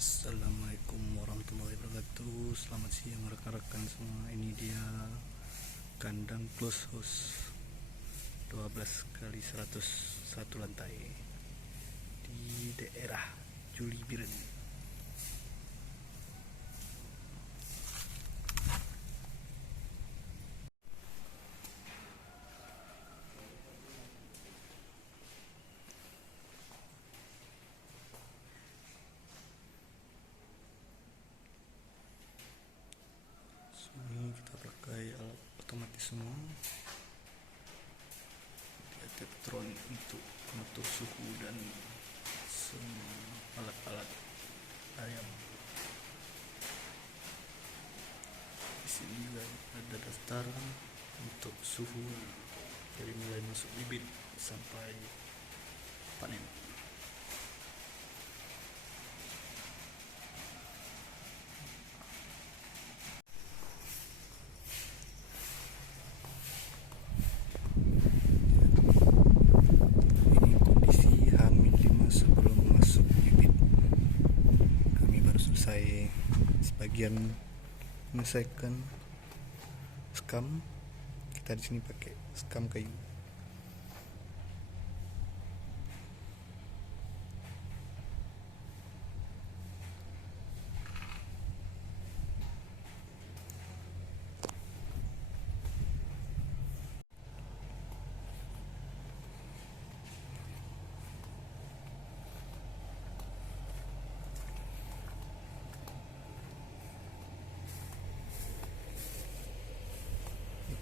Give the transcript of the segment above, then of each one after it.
Assalamualaikum warahmatullahi wabarakatuh. Selamat siang rekan-rekan semua. Ini dia kandang close house 12 kali 101 lantai di daerah Julibiren. Ini kita pakai alat otomatis semua, elektronik untuk mengatur suhu dan semua alat-alat ayam. Di sini juga ada daftar untuk suhu dari mulai masuk bibit sampai panen. Ini kondisi H-5 sebelum masuk bibit. Kami baru selesai sebagian menyelesaikan skam. Kita di sini pakai skam kayu.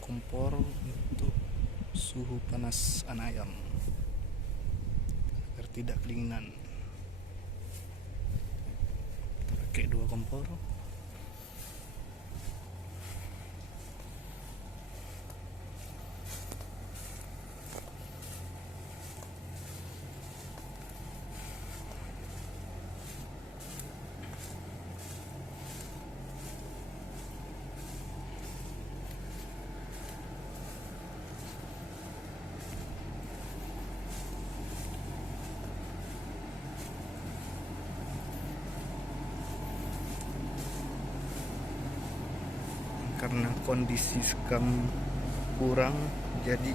Kompor untuk suhu panas anak ayam agar tidak kedinginan. Kita pakai 2 kompor. Karena kondisi skam kurang, jadi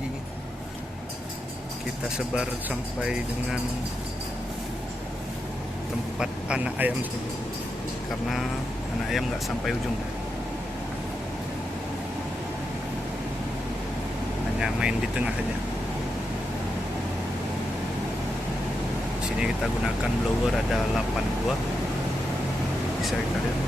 kita sebar sampai dengan tempat anak ayam saja, karena anak ayam nggak sampai ujung, hanya main di tengah saja. Di sini kita gunakan blower, ada 8 buah, bisa kita lihat.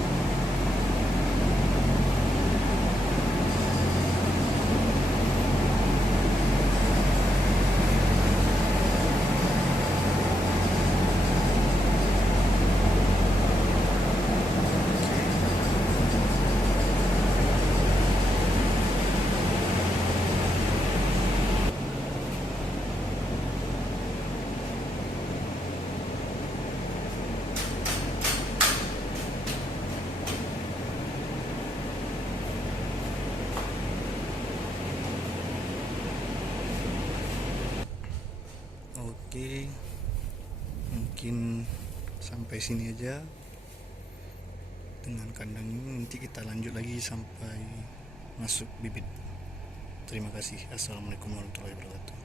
Oke, mungkin sampai sini aja dengan kandang ini. Nanti kita lanjut lagi sampai masuk bibit. Terima kasih. Assalamualaikum warahmatullahi wabarakatuh.